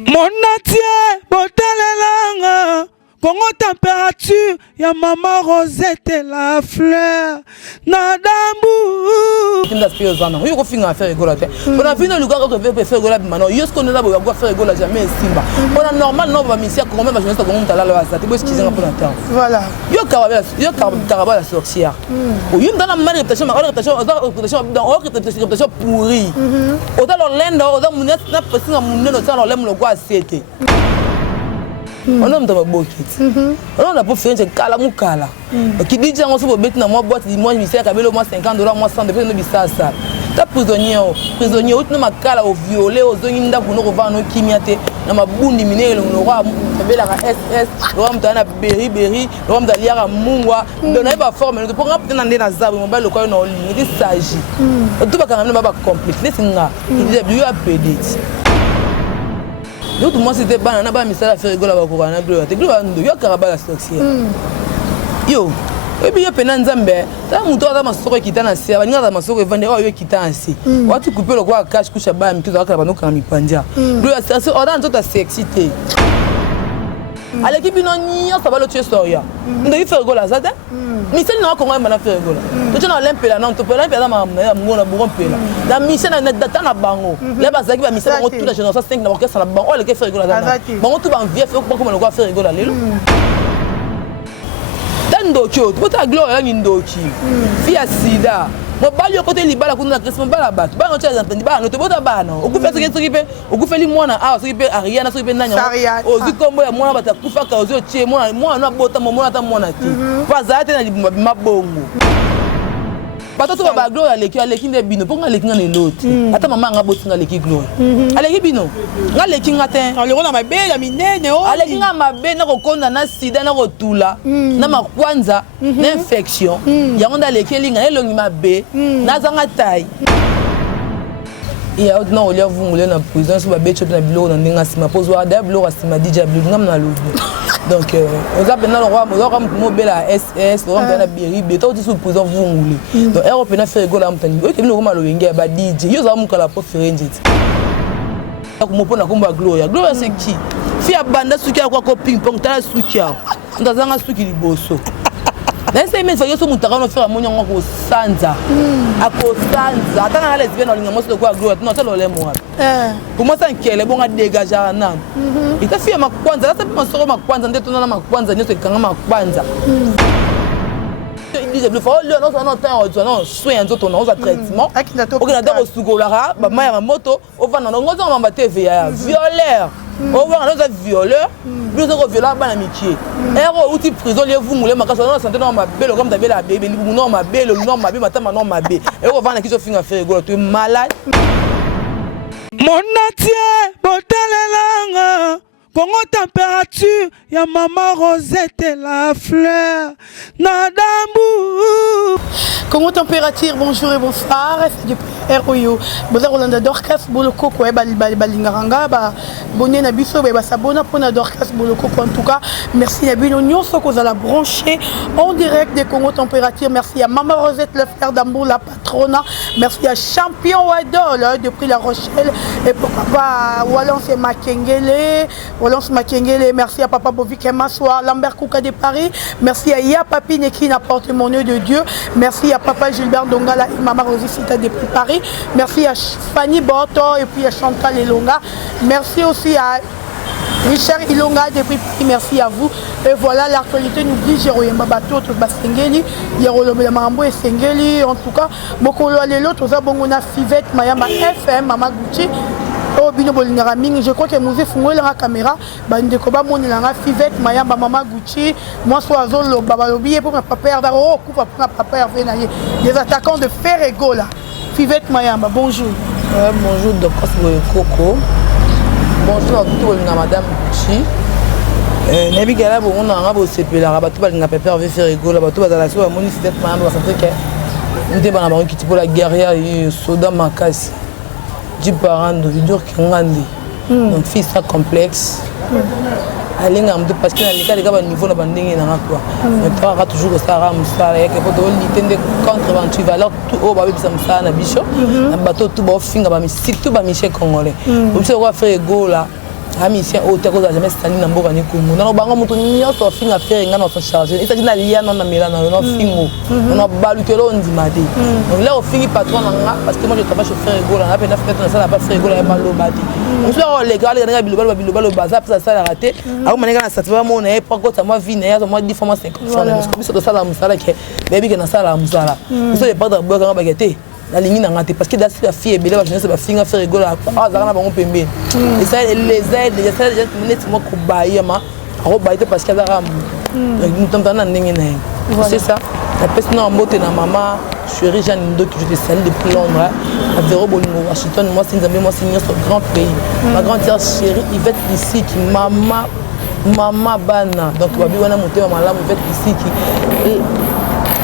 Mandat, botalelanga. Congo température, ya maman Rosette la fleur. Nadambu. Qui n'a pas eu zana. Yo ko finga faire Gola te. On a fini le gars ko faire Gola maintenant. Yo ce qu'on a beau faire Gola jamais simba. On a normal non va misia ko même jeunesse ko monta la la ça. Tu peux skizer pour longtemps. Voilà. Yo caraba la sorcière. O yo dans la mal réputation, dans réputation pourrie. O dans l'Inde, o dans mon na personne mon no dans l'aime le quoi c'était. On a dans bokit. On a pour faire un kala mukala. Qui dit on se bête na moi boîte dit moi je kabelo moi $50 moi 100 depuis no bisa ça. Ta prisonnier autre na kala au violer aux zoninda pour nous revendre kimiate na mabundi minere no roi tabela ka SS roi mtana beri roi mtaliara mungwa dona ba forme pour ngapte na ndena zabu mo ba le ko no ligne s'agit. Tout ba quand même ba compliqué singa. Il dit bio apedit. Yo tout moi c'était banana ba misala à faire Gola ba ko na gloire te gloire ndo yo karaba la sorcière yo et puis yo pena nzambe ta muto za masoko kitana sia ba ninga za masoko vende o yo kitana si watu couper le quoi cash kusha ba mito za karaba no kan mipanja gloire c'est on a nzota sexité ale ki bino nya ça va le tuer soya ndo yo faire Gola za te misala na ko ngamba na faire Gola to tena lempela non to pela pela ma ngona bo rompela la misala na data na bango la bazaki ba misala ngo toute la génération 5 na orchestre na bango le ke faire Gola za bango tout ba vieux fait comment le quoi faire Gola lelo tandoki to ta gloire ni ndoki fia sida mo bali côté libala kuna Christmas bala bat ba no tsa ntendi ba no to bota bana okufa sokipe okufeli mwana a sokipe ariana sokipe nanya ozi kombo ya mwana bata kufa ka ozi tie mwana no bota mwana ta mwana ti fazate na libumba mabongo batoto ba gloire aleki nde bino ponga aleki ngane loti ata mama nga botinga aleki gloire aleki bino nga aleki ngate aleko na mabela minene o aleki nga mabe na kokonda na sida na kotula na makwanza na infection yango nda aleki linga elongi mabe na zanga tai ya odna olia vungule na prison so ba becho na bilo na ndinga sima pozwa da bilo asima DJ bilo ngam na lobi donc on a maintenant le roi mo bela SS on a beri beto ti sous prison vungule donc Europe na faire Gola mtani o kebino ko malo wenga ba DJ yo za mukala po ferenjiti ko mo pona ko mba gloria c'est qui fi abanda suki kwa ko ping pong ta suki ya ndazanga suki liboso. Nese men fa yo so mutaka no faire monyo ngoko sanza akosanza atanga na lesbienne olinga moso kwa gloire no telo le mo pour moi ça nkele bonga dégager na ita fi makwanza la sapi masoro makwanza ndeto na makwanza nyoso ikanga makwanza il disait le faut le non temps non soin nzoto na oza traitement ok na dako sugolara ba maya moto o va na ngoza mamba TV ya violeur o va na violeur nous avons violé la amitié. Héros outil prison les vous moulez ma casse non santé non ma belle comme t'avais la bébé non ma belle non ma belle matin non ma belle. Héros va na qui se finit à faire Gola tu es malade. Mandat, botalelanga. Congo température, ya maman Rosette la fleur. Nadambu. Congo température, bonjour et bonsoir. C'est du ROYO. Boza Rolanda Dorcas Boloko ko balingaranga ba bonne na biso ba sabona pona Dorcas Boloko en tout cas. Merci à bino nyonso ko za la brancher en direct de Congo température. Merci à maman Rosette le frère d'Ambour la patronne. Merci à champion Wadol depuis La Rochelle et pourquoi pas Walence et Makengele. Walence Makengele, merci à Papa Bovik et Massoir, Lambert Kouka de Paris. Merci à Ya Papi qui n'apporte mon œil de Dieu. Merci à Papa Gilbert Dongala et Maman Rosicita depuis Paris. Merci à Fanny Borto et puis à Chantal Elonga. Merci aussi à Richard Ilonga depuis Paris. Merci à vous. Et voilà l'actualité nous dit Jéroyemba Bato, Basengeli, Yerolomela Mambo et Sengeli. En tout cas, Mokolo Alelo, Toza Bongona Fivette, Mayama FM, Mama Gucci. Je crois que nous avons fait la caméra. Nous avons fait la Fivette, Mayamba, Mama Gucci. Moi, je suis le Babalobi pour ne pas perdre. Les attaquants de Ferre et Gola. Fivette, Mayamba, bonjour. Bonjour, Docteur Coco. Bonjour à toute Madame Gucci. Nebi Gala, on a un peu de la rabat, on a Ferre et Gola, on a la soie, on a Fivette, Mayamba, on a qui la guerrière et Soda Makasi. Du parent de vidéo qui donc fils ça complexe parce que dans les cas de niveau na bandingi na quoi mais toi toujours ça ram ça et que pour l'itende contre valeur tout au babi ça ça na bicho na bateau tout ba finga ba surtout ba Michel congolais on sait quoi faire Gola Amisien auteur ko jamais stani na mboka ni kumu na bango mutu nyonso finga faire ngana so charger et ça na lia non na mela na fingo on balukelo ndimade donc là on finit patron nga parce que moi je travaille chez Ferre Gola na pena fait ça la pas Ferre Gola ba lobadi on se on légal nga bilo bazar ça ça raté a maneka na sativa mo na pas ko moi vie na ya moi 10 fois 50 francs parce que ça la musala ke baby ke na sala musala so le pas de boka nga bagete la ligne n'a raté parce que dans la fille belle va jeunesse va finir faire rigoler ah ça na bango pembe et ça les aides déjà ça déjà nettement ko bailler ma ro bailler parce que ça ram nous t'entendons ndenge na c'est ça la personne en beauté na maman chérie Jeanne Ndo que je te salue depuis Londres à Véro Bolingo Washington moi c'est Nzambe moi c'est notre grand pays ma grande sœur chérie Fivette ici qui maman bana donc babi wana monter malamu Fivette ici qui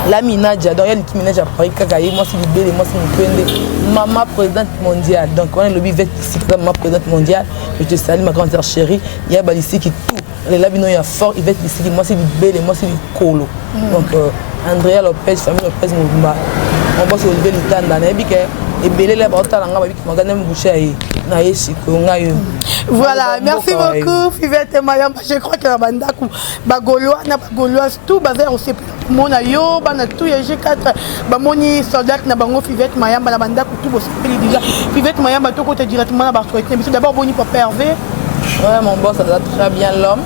la Minaja, donc il y a une Minaja à Paris, Kakaï, moi c'est Libé, moi c'est Mupende, maman présidente mondiale. Donc on est le Fivette ici, maman présidente mondiale. Je te salue ma grande sœur chérie. Il y a ici qui tout. Les labino il y a fort, Fivette ici, moi c'est Libé, moi c'est Colo. Donc Andrea Lopez, famille Lopez Mouvement. On bosse au Libé l'Itanda, et belé la bata langa babi magana mbouché na yesiko ngayo. Voilà, merci beaucoup Fivette Mayamba. Je crois que la banda bagoloa na bagoloa tout bazar aussi mona yo bana tout ya G4 ba moni soldat na bango Fivette Mayamba la banda tout bosse déjà Fivette Mayamba to côté directement na Bartouet. Mais d'abord boni pour Hervé. Ouais mon boss ça va très bien l'homme.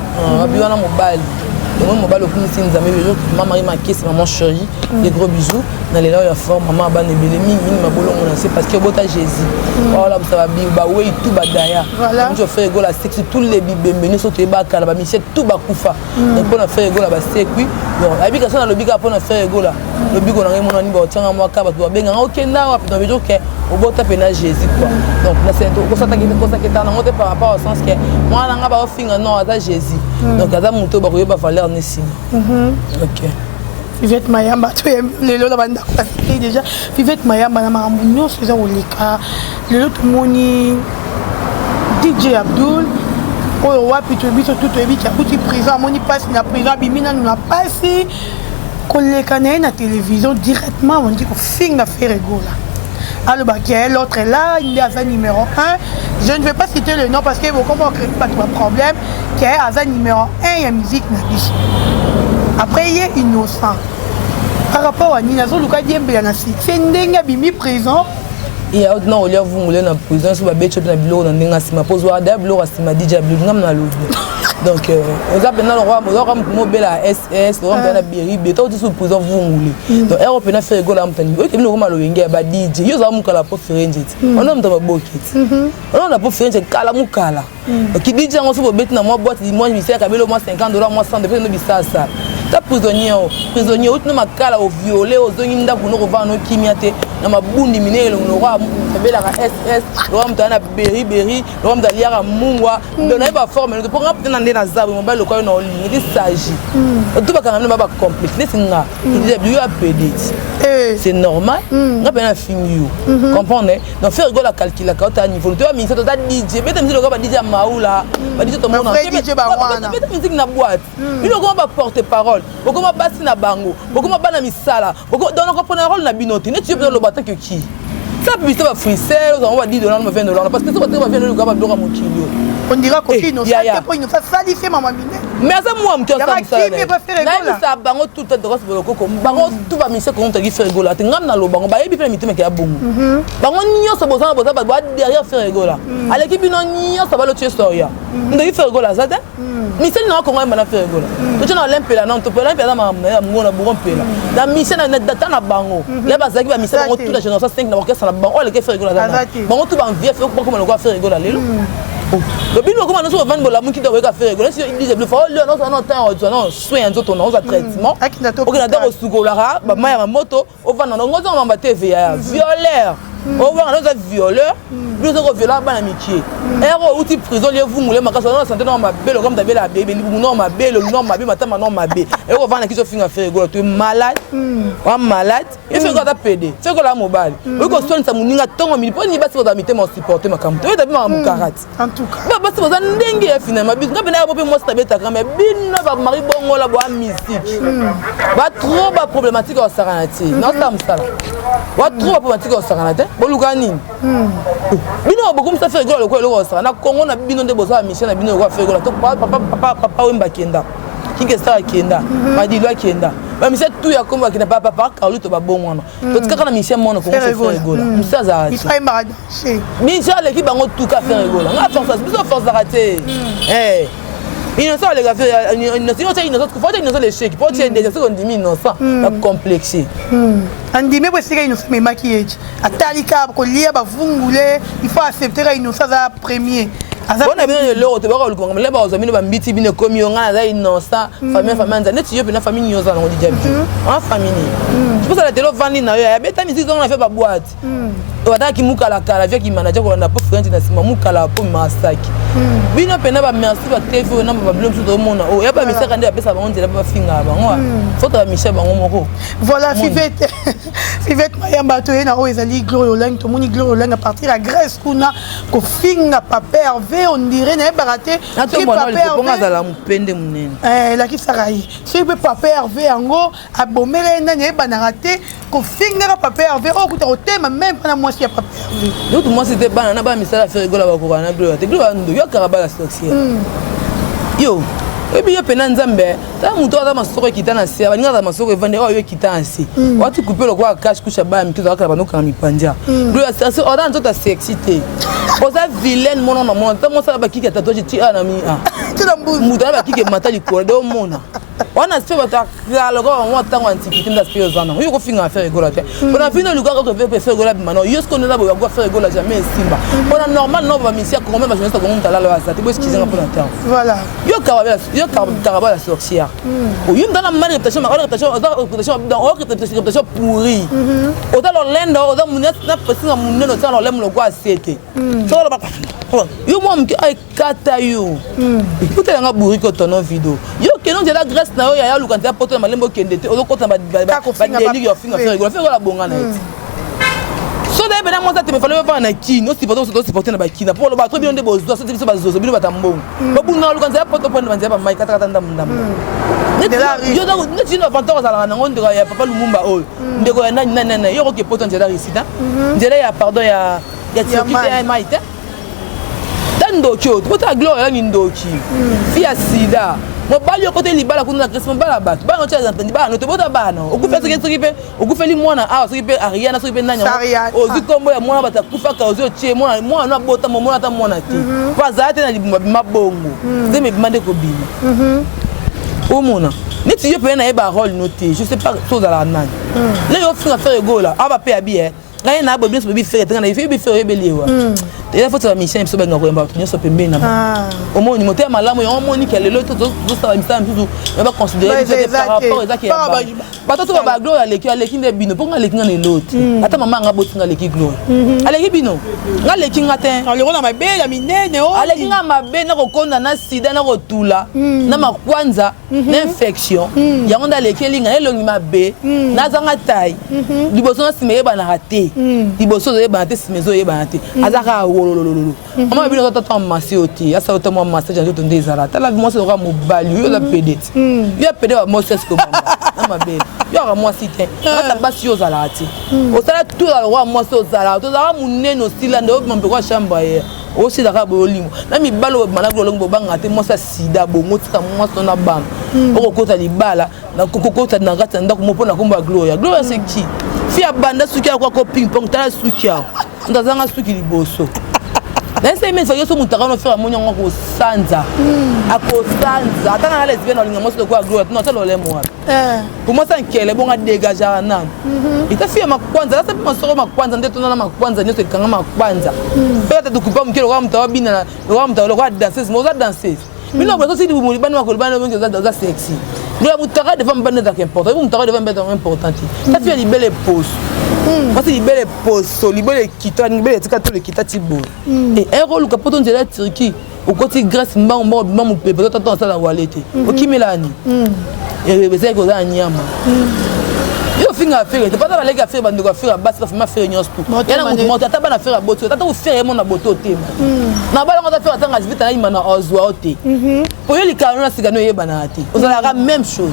Abi wana mobile. Moi mobile au plus c'est Nzambe le maman ma caisse maman chérie des gros bisous dans les là il y a fort maman ba nebele mingi ma bolongo na c'est parce que bota Jésus oh là ça va bien ba oui tout ba daya donc je fais Gola sexe tous les bienvenus sont ba kala ba michel tout ba kufa donc on a fait Gola ba sekui bon abi ka sana lobi ka pona faire Gola lobi ko na ngai mona ni ba tanga moi ka ba to benga okenda wa puis donc que au bota pena Jésus quoi donc là c'est ko ça qui est en par rapport au sens que moi na nga ba finga non à Jésus donc ada muto ba ko ba valeur nesi OK Fivette Mayamba tu es lelo la banda ko déjà Fivette Mayamba na mamunyo c'est ça olika lelo tout moni DJ Abdul oyo wapi to biso tout ebi ki akuti prison moni passe na prison bimina na passe koleka na télévision directement on dit ko finga Ferre Gola. Alors l'autre est là, il est à sa numéro 1. Je ne vais pas citer le nom parce que vous comprenez pas de problème. Qui est à sa numéro 1, il y a musique Nabis. Après il y a Innocent. Par rapport à Nina Zoluka Diembe Yanasi, c'est Ndenga Bimi présent. Il y a autre non, il y a vous moulez dans prison, si vous avez besoin de bureau dans Ndenga Sima, pose à des bureaux à Sima DJ Blue, nous avons donc, on a maintenant le roi, on a la SS, on a la Berry, mais tout sous prison vous moulez. Donc, Europe a fait Gola, on a le Roma le Wenga, DJ, ils ont la peau Ferrengit. On a un boquet. On a la peau Ferrengit, Kalamukala. Qui dit que on se peut mettre dans ma boîte, moi je me sais qu'avec le moins $50, moi 100, depuis nous ça. Ta prisonnier, où tu m'as calé au violet, aux zones pour nous revendre nos kimiatés, dans ma boune diminuée, le roi, la SS, le roi de la Berry, le roi de l'Iara Moua, de la forme, de programme de la Zab, mon bel local en ligne, il s'agit. Tout va quand même pas compliqué, c'est normal, on a bien fini. Comprenez? Donc, faire Gola calculer la carte à niveau. Tu vas ministre de ta DJ, mais tu me dis le gars va dire Maoula, va dire ton nom. Mais tu me dis que la boîte, il ne va pas porter parole. Pourquoi ma basse na bango? Pourquoi ma banane misala? Pourquoi dans le compreneur rôle na binoté? Ne tu peux le battre que qui? Ça peut être frisé, on va dire $, $20 parce que ça va être le gars va bloquer mon kilo. On dira que non, ça pour une face salissée maman mine. Mais ça moi me tient ça. Là ça bango tout le droit sur le coco. Bango tout va misser quand on te dit Ferre Gola. Tu ngam na lo bango ba ebi pe mité me ka bongo. Bango nyo so boza ba derrière Ferre Gola. À l'équipe non nyo ça va le tuer soya. On dit Ferre Gola ça mission na ko ngam na Ferre Gola. Tu na l'empela non to pela pela ma ngona buron pela. La mission na data na bango. Là ba zaki ba mission bango toute la génération 5 na orchestre na bango le Ferre Gola. Bango tout ba envie faire comme le quoi Ferre Gola lelo. Le bin comment nous va vendre la moun qui doit faire Gola si il disait le faut non temps non soin en autres non traitement. OK na dans Sugolara ba ma moto on va na ngozo ma TVA violeur. On va dans violeur. Nous avons violé la amitié. Héros outil prison les vous moulez ma casse non santé non ma belle comme d'abord la bébé non ma belle non ma bébé matin non ma bébé. Et on va na qui se finir Ferre Gola tu es malade. On malade. Il fait quoi PD. Fait quoi la mobile. Oui qu'on sonne ça moninga tongo mi pas ni ba si vous amitié mon supporter ma cam. Tu es d'abord ma karate. En tout cas. Ba si vous ndenge finalement bis ngapena ya bope moi stabeta quand mais bino ba mari bongo la boa musique. Ba trop ba problématique au saranati. Non ça me ça. Ba trop problématique au saranati. bolukani bino beaucoup ça fait golo ko ça na Congo na bino nde boza mission na bino ko faire golo to papa wemba kenda kinge sta kenda madilo kenda ba mission tout ya komba kina papa Carlo to ba bon mwana to tika na mission mwana ko faire golo musaza il fait marade mission l'équipe bango tout ka faire golo nga force biso force raté innocent les gars innocent faut innocent les chèques pour tirer des secondes innocent la complexité andime bosika innocent mais maquillage atalika ko lia ba vungule il faut accepter innocent za premier on a bien le te ba ko le ba ozamino ba mbiti bino komi nga za innocent famille nza neti yo pe na famille nyoza na ndi jabi en famille je pense la télé vandi na yo ya beta musique on a fait ba boîte wata ki mukala kala via ki manager ko na po friend na sima mukala po masaki bino pena ba merci ba TV na ba blom tout mona o ya ba misaka nde ba pesa ba ondela ba finga ba ngo faut ta Michel bango moko voilà Fivette Fivette mayamba to na o ezali gloire lang to moni gloire lang à partir à Grèce kuna ko finga papa Hervé on dirait na baraté ki papa Hervé za la mpende munene la ki sarai si papa Hervé ango abomele na ne banarate ko finga papa Hervé o kuta o tema même pas moi si papa Hervé yo tout moi c'était banana ba misala faire gola ba ko na gloire te gloire ndo yo karabala sorcier yo ebi yo pena nzambe ta muto aza masoko kitana sia baninga za masoko evande o yo kitana si wati couper le quoi cache couche ba mkizo akala banoka mipanja gloire c'est on a nzota sexité oza vilaine mon nom mon ta mo sa ba kiki tatouage ti ana mi tu la mbuzi muto ba kiki matali ko do mona wana se ba ta kala ko mo tango antikité nda spio zana yo ko finga faire gola te bona fino luka ko veut faire gola bimano yo ce qu'on a ba faire gola jamais simba bona normal no ba misia ko même ba jeunesse ko mutala la ça te bo skizer un peu la terre voilà yo karaba la sorcière yo ndana mani réputation dans réputation pourrie oda lo lendo oda munat na pesinga muneno tsalo lem lo kwa sete so ba yo mo mki ay kata yo écoute nga bourri ko tono vidéo yo kenon de la Grèce na yo ya lukanta poto na malembo kendete ozo kota ba deli yo finga faire la bonga na eti so da bena monta te me fallait pas na kino si poto so supporter na ba kina pour le bato bien de bozo so te ba zozo bino batambo ba bunga lukanta poto point banza ba mai kata ndam yo da neti no vantor za na ngondo ya papa Lumumba o ndeko ya nana yo ko ke poto ndela risida ndela ya pardon ya tikite ya maite ndoki o poto gloire ya ndoki fia sida mo bali côté libala kuna Christmas bala bat ba no tsheza ntandi ba no te bota bana okufa soki okufeli mwana a soki pe ariana soki pe nanya ozi kombo ya mwana bata kufa ka ozi otie mwana no bota mo mwana ta mwana te pa za te na libumba mabongo zeme bimande ko bima o mona neti yo pe na eba rôle noté je sais pas chose à la nani là yo finga faire gola aba pe abi là na bo bien so bi faire tanga na fi bi faire belewa il faut que Michel so benga ko emba tu so pembe na au moins ni moteur malamu yo moni que le loto zo ça misa mtu ba considérer que par rapport à ça qui ba to ba gloire aleki nde bino pour aleki na loto ata mama nga botinga aleki gloire aleki bino nga aleki ngate aleko na mabe ya minene o aleki nga mabe na ko konda na sida na ko tula na makwanza na infection yango nda aleki linga elongi mabe na zanga tai liboso na simeye ba na raté liboso zo yeba te simezo yeba te azaka Maman bino tata masi oti asa ota mo massage ndoto ndezala tala moi c'est ra mobali yo la pedete yo pede wa moses ko mama na mabe yo ra moi site ata basi yo zala ati o sala tout la roi moi so zala to zala muneno sila ndo mambe kwa shamba ye o sila ka bolimo na mi balo managlo longo banga te moi sa sida bongo tika moi so na bam o kokota libala na kokota na gata ndako mo pona komba gloria c'est qui fi abanda suki akwa ko ping pong tala suki ya ndazanga suki liboso na ese men fayo so mutaka no faire monyo ngoko sanza akosanza atanga na lesbienne olinga moso de kwa gloire no talo le mo pour moi ça nkele bonga dégager nan ita fi makwanza la sapi masoro makwanza ndeto na makwanza nyoso kanga makwanza peut-être de couper mkelo kwa mtawa bina na kwa mtawa kwa danseuse mo za danseuse bino kwa so si bu bana ko bana bongo za sexy nous mutaka de femme bana da important mutaka de femme bana important ça fait des belles poses parce que belle poso libele kita libele tika to le kita tibo et ero lu kapoto ndela Turquie au côté Grèce mbambo mamu pepe to to sala walete okimilani et bese ko za nyama yo finga faire te pas la lega faire bande ko faire basi ko ma faire nyos tout yana ko monta ta bana faire boto ta to faire mon na boto te na bala ngota faire tanga vite na ima na ozwa ote po yo li kanona sigano yebana ate ozala la même chose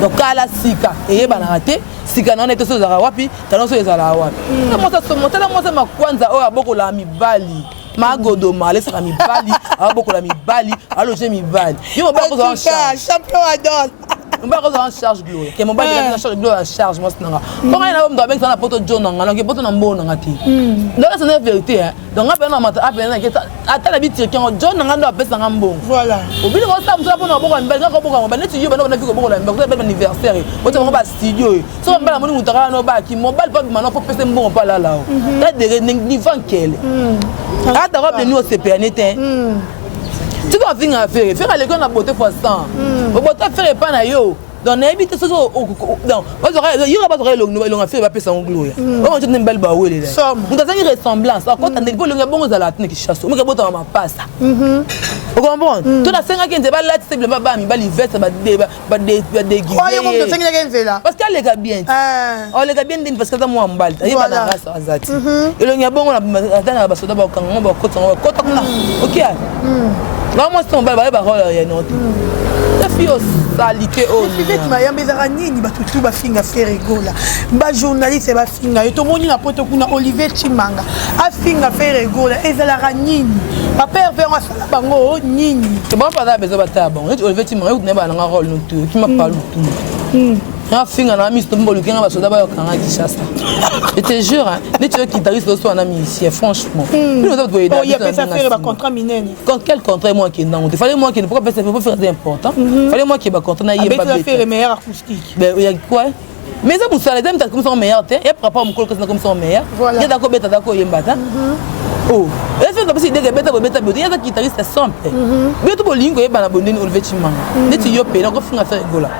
donc kala sika eyebana te sika na neto so za wapi tano so ezala wapi moi ça monter moi ça ma kwanza o abokola mibali magodoma lesaka mibali abokola mibali aloje mibali yo ba ko en charge champion adol mba ko en charge gloire ke mobali en charge gloire en charge moi nanga bon na homme avec ça na poto John nanga ke poto na mbona ngati donc c'est la vérité hein donc appelle na mata appelle na ke ata la biti ke John nanga ndo apesa ngambongo voilà obili ko sa mso pona boka mibali ko boka mobali neti yo bana na fiko boka mibali ko ba anniversaire o te ba studio so mbala moni mutaka no ba ki mobali pa mano po pesa mbongo pa la là là de niveau quel ata robe nous c'est pénité tu vas finir à faire à l'école na beauté fois 100 au beauté faire pas na yo donc na habite so donc on aurait il va pas le faire va pesa nglo on va une belle bawe les là on a une ressemblance quand on est le bon za la tene qui chasse mais que ma passe vous comprenez tout la 5 qui ba là c'est ba ba mi ba livette ba déguisé parce qu'elle les gars bien on les gars bien parce que ça moi mbal il va na race azati et le nya bon on ba soda ba kango ba kota kuna OK là moi c'est mbal ba rôle ya note la fille salité au Fivette mayamba ezaka nini batutu bafinga Ferre Gola ba journaliste bafinga et tomoni na poto kuna Olivier Chimanga afinga Ferre Gola ezalaka nini ba père vers asala bango nini c'est bon pas besoin bata bon Olivier Chimanga ou neba na rôle no tout qui m'a pas tout na finga na misto mbolo kenga ba soda ba kanga kishasa je te jure hein ni tu guitariste so na musicien franchement nous doit doit aider il y a pas ça faire ba contrat minene quand quel contrat moi qui non il fallait moi qui ne pourquoi faire des important fallait moi qui ba contrat na yeba ba faire meilleur acoustique ben il y a quoi mais ça pour ça les amis comme ça meilleur et après pas mon col comme ça meilleur il y a d'accord beta d'accord yemba ta oh et c'est parce que dès que beta il y a des guitaristes simple mais tout bolingo yeba na bondeni Olivier Chimanga neti yo pe na ko finga Ferre Gola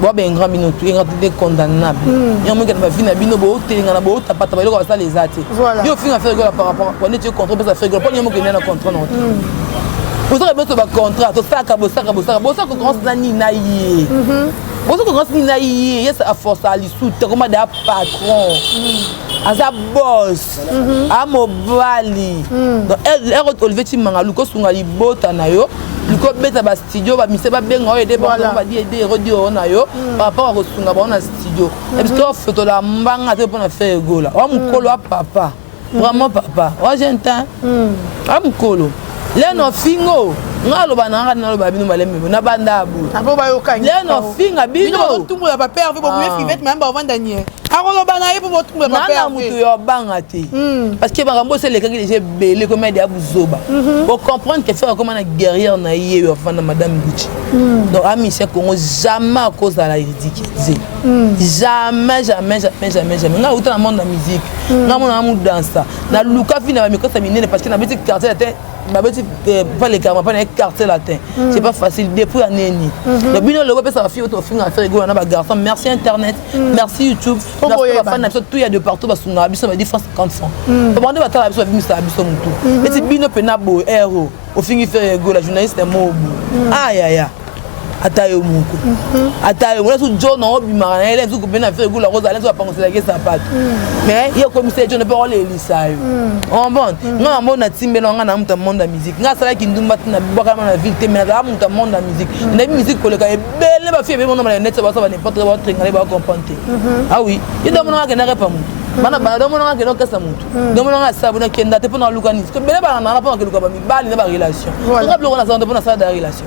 bo ben grand minute il grand des condamnable il mo ngana ba vina bino bo telinga na bo tapata ba iloko ça les ati yo finga Ferre Gola par rapport à neti contrat parce Ferre Gola pas yo mo ke na contrat non vous avez besoin de contrat to saka bo ko grand nani na yi bo ko grand nani na yi yes a force à l'issoute comme des patron aza boss a mobali donc elle Olivier Chimanga luko sunga libota na yo luko beta ba studio ba mise ba benga aider ba di aider radio na yo par rapport à sunga ba na studio et parce que photo la mbanga te pona Ferre Gola wa mukolo papa vraiment papa wa j'entends a mukolo leno fingo ngalo bananga na lo babino malembe na bandabu abo bayokani leno finga bino tout la papa avec beaucoup de Fivette même ba vandanier akolo banaye pour tout le papa mutu yo bangati parce que bangambo c'est les qui j'ai belé comme des Zoba pour comprendre que faire comme una guerrière na yé yo vanda madame Gucci donc ami c'est Congo jamais à cause de la ridiculiser jamais nga uta na monde de musique nga mona mu dansa na luka fina ba mikosa minene parce que na petit quartier la tête pas les camarades pas les quartiers latins c'est pas facile depuis année ni le bino le web ça va faire au fin à Ferre Gola na ba garçon merci internet merci YouTube merci ba fan tout il y a de partout ba sunga biso ba 50 francs demandez ba tala biso ba biso biso mutu et c'est bino penabo héros au fin Ferre Gola journaliste mobu aïe atayo muko atayo mona su John obima na ele zuko bena Ferre Gola rosa lenzo apangosela ke sapato mais il y a comme ça John pas les lisayo on bon nga mona timbe nga na muta monde musique nga sala ki ndumba tina boka na ville te mais na muta monde musique na musique koleka e belle ba fie be mona na net ba n'importe quoi tringa ba comprendre ah oui il demande nga na repa mutu bana ba demande nga no kasa mutu demande nga sabu na kenda te pona lukani ko bele ba na rapport ke luka ba mi bali na ba relation nga bloko na sa pona sa da relation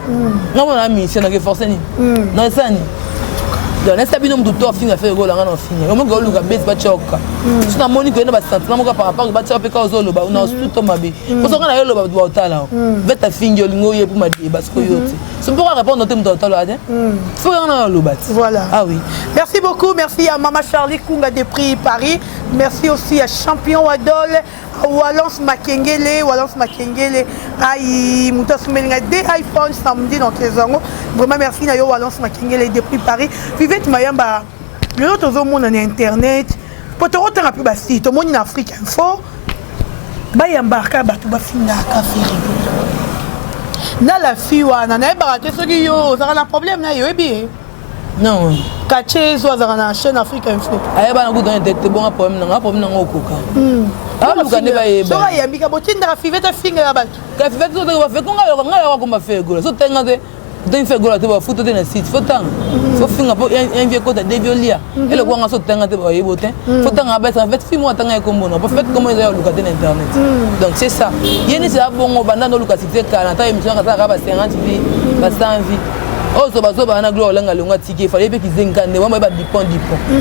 nga mona mission na forcer ni non ça ni donc n'est-ce pas bien de tout finir Ferre Gola ngana finir au moins que luka base ba choka so na moni ko na ba sentiment mo ka par rapport ba choka ka ozolo ba na tout mabe ko so ngana yelo ba do otala veta fingi olingo ye pour ma débat parce que yote c'est pour répondre au otala ade faut ngana lo bat voilà ah oui merci beaucoup merci à Maman Charlie Kunga de Prix Paris merci aussi à Champion Adol Walance Makengele aïe Moutasoumelinga des iPhone samedi dans tes angles vraiment merci na yo Walance Makengele depuis Paris Fivette mayamba le autre monde en internet pour te retourner plus bas site au monde en Afrique info bayamba ka batu ba finga ka Ferre na la fille wana na baraté ce qui yo ça a un problème na yo ebi non kache zo za na chaîne Afrique info aye bana ku donner tête bon problème na okoka ah luka ne ba yeba so ayambika botinda Fivette finga ya batu ka Fivette zo ba fe konga yo ko ba Ferre Gola so tenga de donc fait Gola te ba photo de na site faut tant faut finga po un vieux côté de violia et le quoi so tanga te ba yebote faut tant ba en fait fi moi tanga ko mona pas fait comment ils ont locaté internet donc c'est ça yene c'est bon banda no localité kana ta émission ka ba 50 vie ba 100 vie oh Zoba na Gola nga longa ticket fallait que qu'ils zengane wa ba dipon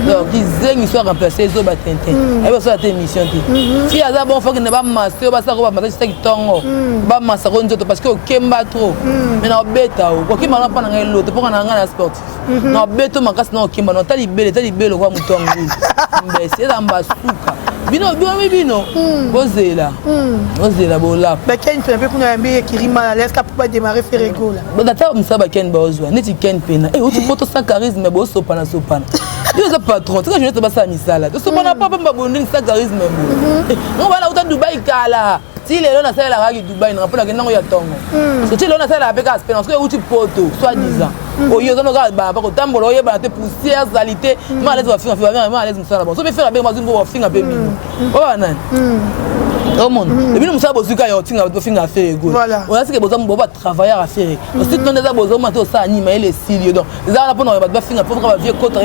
donc ils zeng soit remplacer Zoba tintin et ba so ta émission ti fi aza bon faut que ne ba master ba sa ko ba master c'est tongo ba master ko nzoto parce que o kemba trop mais na beta o ki mala pa na ngai loto pour na ngana sportif na beto makasi na o kemba na tali bele kwa mutongo mbese za mbasuka bino bozela bola ba ken pe kuna mbe kirima à l'aise ka pour démarrer Ferre Gola data msaba ken bozwa neti ken pena eh uti poto sans charisme bo sopana yo za patron tika jeunesse ba sa misala to sopana papa mbabonding sans charisme bo on va là au Dubaï kala si les gens na la Dubaï na pona kenango ya tongo so ti le na sala avec aspect parce que uti poto soit disant oyo zo no ga ba ko tambola oye ba te poussière salité ma l'aise va finga ma l'aise msala bon so be faire be mazungu ba finga be bino oh nan oh mon et puis nous ça bozuka ya otinga to finga Ferre Gola on a ce que bozo mbo ba travailler à faire aussi quand des bozo mato ça anime les silio donc ça la pona ba finga pour ba vieux kota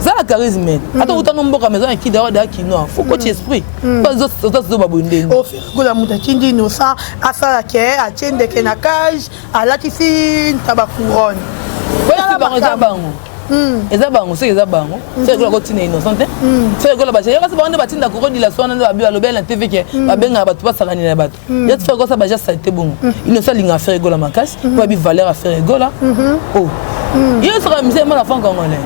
ça la charisme attends autant mboka maison qui dawa da kino faut que tu esprit pas autres Zoba bondé au Ferre Gola muta tindi innocent asala ke a Chante ke na cage a la kisi taba couronne voilà bango eza bango c'est eza bango Ferre Gola kotina innocent Ferre Gola bacha yaka sabande batinda ko dila sona na babila lobela na TV ke babenga batu basakani na batu ya Ferre Gola bacha salté bongo innocent linga Ferre Gola makasi pour bi valeur à Ferre Gola oh il sera misé mal enfant congolais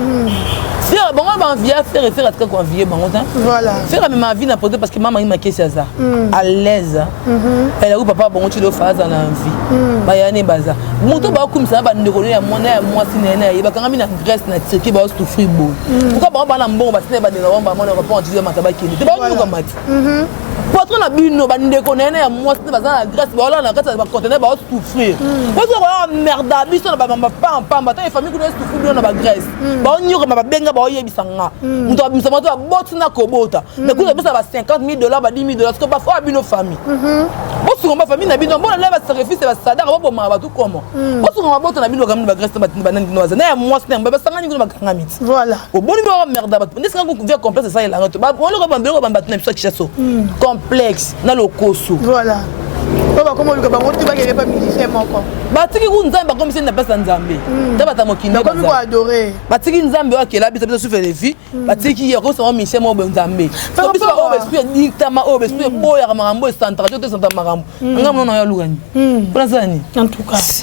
Ferre bon on va envier Ferre à quoi envier bango temps voilà Ferre ma vie n'a pas parce que maman il m'a caissé ça à l'aise elle a ou papa bon tu le fais dans la vie ba yani baza moto ba comme ça ba ndeko ya mona ya mwasi na ye ba kanga mina Grèce na tsiki ba souffrir bon pourquoi ba na mbongo ba tine ba de la ba mona ko tu makaba kini te ba ñu ko mati patron na bino ba ndeko na ya mwasi ba za na Grèce ba la na kata ba conteneur ba souffrir parce que ba merda biso na ba mamba pamba ta famille ko souffrir na ba Grèce ba ñu ko ba benga ba yebisanga muto abimisa moto ba botina ko bota mais ko ba $50,000 ba $10,000 parce que ba fa bino famille bosu ngoma famille na bino mbona na ba sacrifice ba sadaka ba ma ba tout comment bosu ngoma bota na bino kamni ba Grèce ba nani noza na ya mwasi na ba sangani ko ba kangamiti voilà o boni ba merda ba ndesi ngako via complexe ça ila ngato ba wolo ko ba mbelo ba mbatu na biso kishaso complexe na lokoso voilà baba comment le ba ngoti ba kele pas musicien moko batiki ku nzambe comme si na pesa nzambe ta bata mokinde comme ko adorer batiki nzambe wa kela bisa bisa souffrir les vies batiki ya ko so musicien mo nzambe so bisa ba obesprit dictama obesprit boya marambo centration te centre marambo ngam non ya lugani prazani en tout cas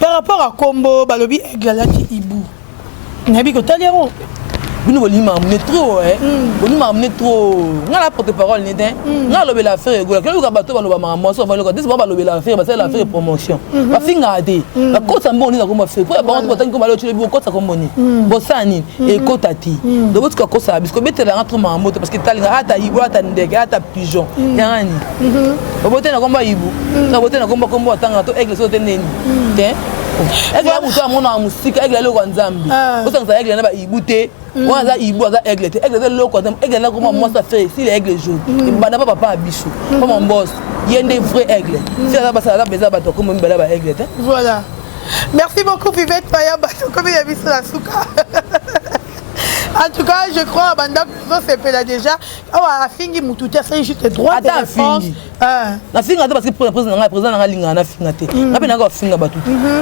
par rapport à combo balobi egalati ibu nabi ko talero bino bolima amener trop bolima amener trop ngala porte-parole ni den ngala lobela Ferre Gola kelo ka bato baloba maman so baloba disi ba lobela Ferre ba la Ferre promotion ba finga ade ba kota mboni na ko faire pour ba on botangi ko balo chile bi kota ko mboni bosani e kota ti do botka ko sa bisko betela entre maman parce que talinga ata ibu ata ndege ata pigeon yani ba botena ko mba ibu na botena ko mba tanga to aigle so teneni ten aigle ya muto amona musika aigle le ko nzambi osanga aigle na ba ibute on a ibu za aigle te aigle le ko aigle la ko mo sa fait si les aigles jaune et bana papa abicho comme mon boss yende vrai aigle si ça ba ça beza ba to comme mbela ba aigle te voilà merci beaucoup Fivette Paya bato comme il a vu sur la souka. En tout cas, je crois que Mandat c'est là déjà. Ah, Fingi Moutoutia, c'est juste droit de réponse. La Finga parce que pour le président na linga na Finga te. Na bina ko Finga batu.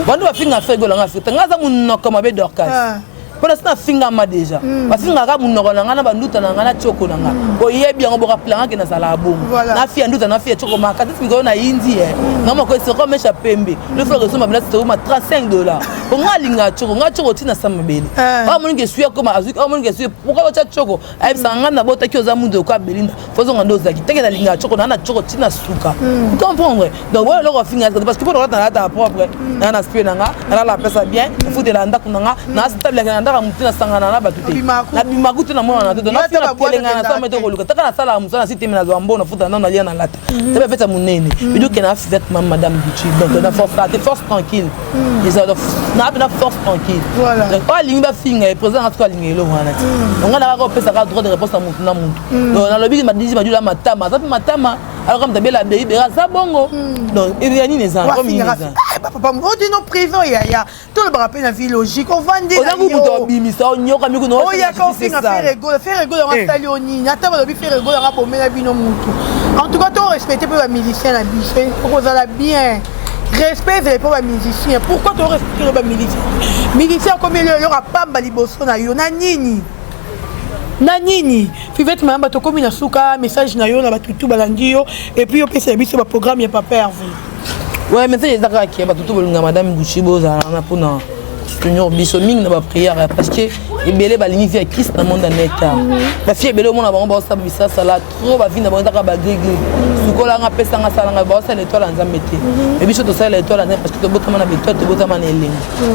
Bandu ba Finga Ferre Gola nga fete. Ngaza munno kama be dorkas. Pour l'instant Finga ma déjà. Ba Finga ka munno na ngana banduta na ngana choko na nga. Bo yebi ngo boka plan ke na sala bongo. Na fia nduta na fia choko maka. Tisi ngo na Eyindi ngama ko se ko mesha pembe. Le frère que soma bina se ma $35. Ko nga linga choko nga choko tina sama bele. Ba moni ke suya koma azuki ba moni ke suya pourquoi cha choko. Ai sanga na bota ki oza mundu ko belinda. Fozo ngando zaki. Teke na linga choko na choko tina suka. Vous comprenez? Donc voilà le Finga parce que pour la ta propre na aspect na nga na la pesa bien. Faut de la ndako na nga na stable ndaka mutina sangana na batute na bimakutu na mwana na to na fina kelenga na sama to koluka taka na sala musana site mina zo mbona futa na lia na lata tebe feta munene bido ke na Fivette madame Gucci donc na force tranquille ils ont na force tranquille donc pas linga finga président en tout cas linga lo wana donc on a ko pesa ka droit de réponse à mutu na mutu donc na lobi ma disi ma dula matama alors comme tabela bébé ça bongo donc il y a ni les enfants comme ils papa on dit non prison ya tout le rappel la vie logique on vend des on a beaucoup bimisa on nyoka miko no ya quand finga faire rigolo on sali oni nata ba faire rigolo on bomé la bino mutu en tout cas tu respecter peu les musiciens la biche pour ça la bien respect les pauvres musiciens pourquoi tu respectes les musiciens comme il y aura pamba liboso na yo na nini Fivette m'a bato comme une souka message na yo na batutu balandi yo et puis yo pesa biso ba programme ya papa Hervé. Ouais mais c'est ça qui batutu bolunga madame Guchibo za na pona soutenir biso ming na ba prière parce que ebele balingi via kiss na monde net. Ba fille ebele mona ba ba sa bisa sala trop ba vie na ba ndaka ba grégé. Sukola nga pesa nga sala nga ba sa l'étoile nzambe te. Et biso to sa l'étoile nzambe parce que to botama na l'étoile to botama na elengi.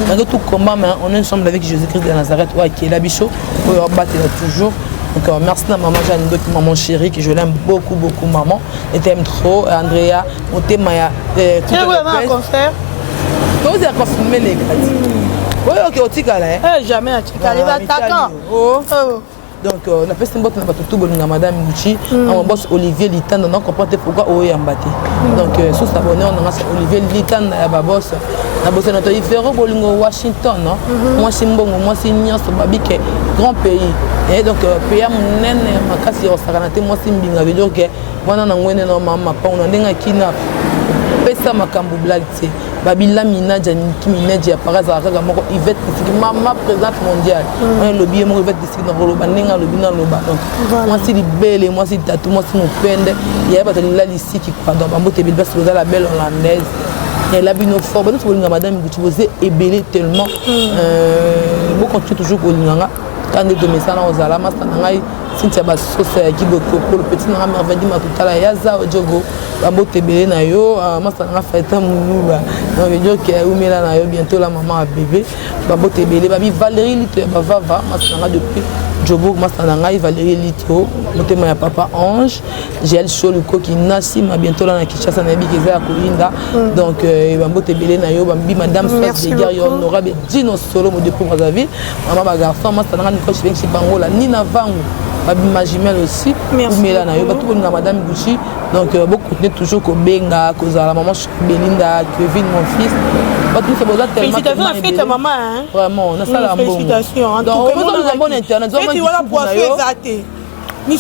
Donc tout combat mais on est ensemble avec Jésus-Christ de Nazareth ouais qui est là biso pour battre toujours. Donc merci à maman Jeanne, maman chérie, que je l'aime beaucoup, maman. Et t'aimes trop, Andrea, on t'aime. Tu as un concert? Vous avez confirmé les gars. Oui, ok, au Tika là. Jamais à Tika, les attaquants. Donc, on a fait ce mot, on a tout bon madame Gucci, mon boss Olivier Litan, on a compris pourquoi on est embatté. Donc, sous s'abonner, on a Olivier Litan, on boss. On a bossé notre Ferre, Washington, moi c'est bon, moi c'est Nias, Babique, grand pays. Et donc, pays à mon nène, ma casse, on s'est ranaté, moi c'est bien, avec donc, moi on a un maman, on a un kidnap, pesa ma cambo blague, Babila Mina, Janiki Minedji, Paraza, Fivette, maman présente mondiale. Moi, le billet, moi, Fivette, dans le Baninga, le Bina, le Baton. Moi, c'est les belles, moi, c'est tatou, moi, c'est mon pende. Il y a pas de là ici qui croit dans Bambo Tébé, parce que vous avez la belle hollandaise. Et la bino fort, nous sommes madame Gucci, vous êtes ébélé tellement. Vous continuez toujours au Linganga. Quand vous avez ça, vous allez à si tu as une sauce qui est pour le petit nama, on va dire tout à l'heure, Yaza au Djogo, Bambo Tébé, Nayo, moi ça n'a fait un mounou. On veut dire que vous mettez là, bientôt la maman a bébé. Bambo Tébé, Babi Valérie Lito, Bavava, moi ça n'a depuis Djogo, moi ça n'a Valérie Lito, notamment ya papa Ange, j'ai le show le coquin Nassim, bientôt là, Kisha Sanabi qui est à Kolinda. Donc, Bambo Tébé, Nayo, Bambi, madame Fivette, des guerriers honorables, Dino Solo, mon depuis Brazzaville, maman garçon, moi ça n'a Nicole Chibenchi Bangola, Nina Vango. Ma jumelle aussi, mais là, tout le madame Gucci, donc beaucoup de toujours comme Benga, la maman Belinda, Kevin, mon fils. Félicitations à fête maman. Vraiment, on a ça la félicitations. Donc, on a un bon internet. Tu vois la poisson ni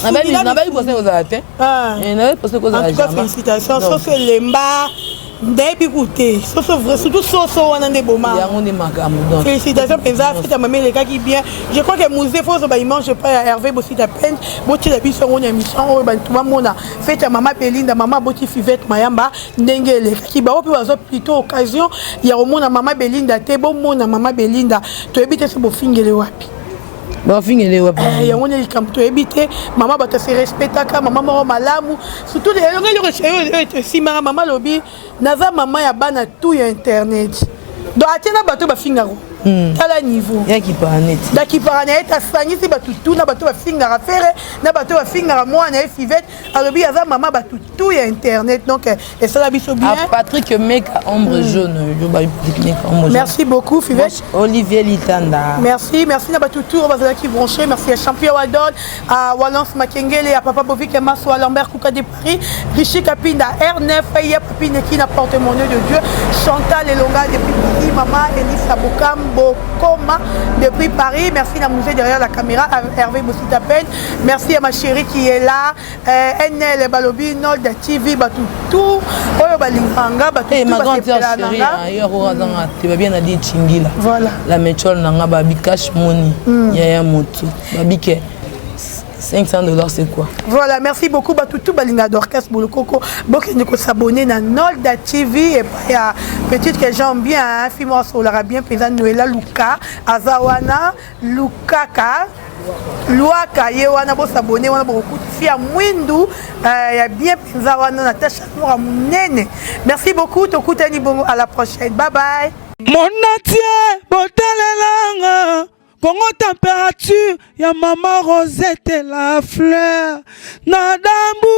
félicitations. Sauf les mbas. Surtout félicitations bien. Je crois que musée faut je pas Hervé aussi la peine la émission fait maman Belinda maman boti Fivette mayamba ndengele qui ba plutôt occasion il y a au monde maman Belinda te bon mona maman Belinda to ebite ce bo fingele wapi ya on est comme tu habité maman ba te se respectaka maman moro malamu surtout les si maman lobi naza maman ya bana tout ya internet donc atena bato ba fingaro tala niveau ya ki paranet da ki paranet asangisi bato tout na bato ba fingara Ferre na bato ba fingara moi na Fivette alobi aza maman bato tout ya internet donc et ça la biso bien Patrick Meka ombre jaune merci beaucoup Fivette Olivier Litanda merci na bato tout bazala qui branché merci à champion Wadon à Walance Makengele à papa Bovik et Masso à Lambert Kouka de Paris Richie Kapinda R9 ya Papine qui n'apporte mon nom de Dieu Chante les longas depuis Paris maman Elisa Bokam Bokoma depuis Paris. Merci à la musée derrière la caméra, Hervé Bossitapen. Merci à ma chérie qui est là. NL Balobi, Nord TV, tout. Oyo balinganga, et ma grande sœur chérie, tu vas bien dire Chingila. Voilà. La méthode nanga babi cash money. Yaya motu. Babi ke $500 c'est quoi? Voilà, merci beaucoup. Tout balinga d'orchestre pour le coco. Beaucoup de s'abonner à Nolda TV et puis à petite que j'aime bien, film sur la bien présent Noëlla Luka, Azawana, Lukaka. Luaka yewana bo s'abonner wana beaucoup de filles mwindu ya bien présent wana Natacha Noura munene. Merci beaucoup. Tokutani bongo à la prochaine. Bye bye. Mon atier, botalelanga. Congo température, ya maman Rosette la fleur, nadambu.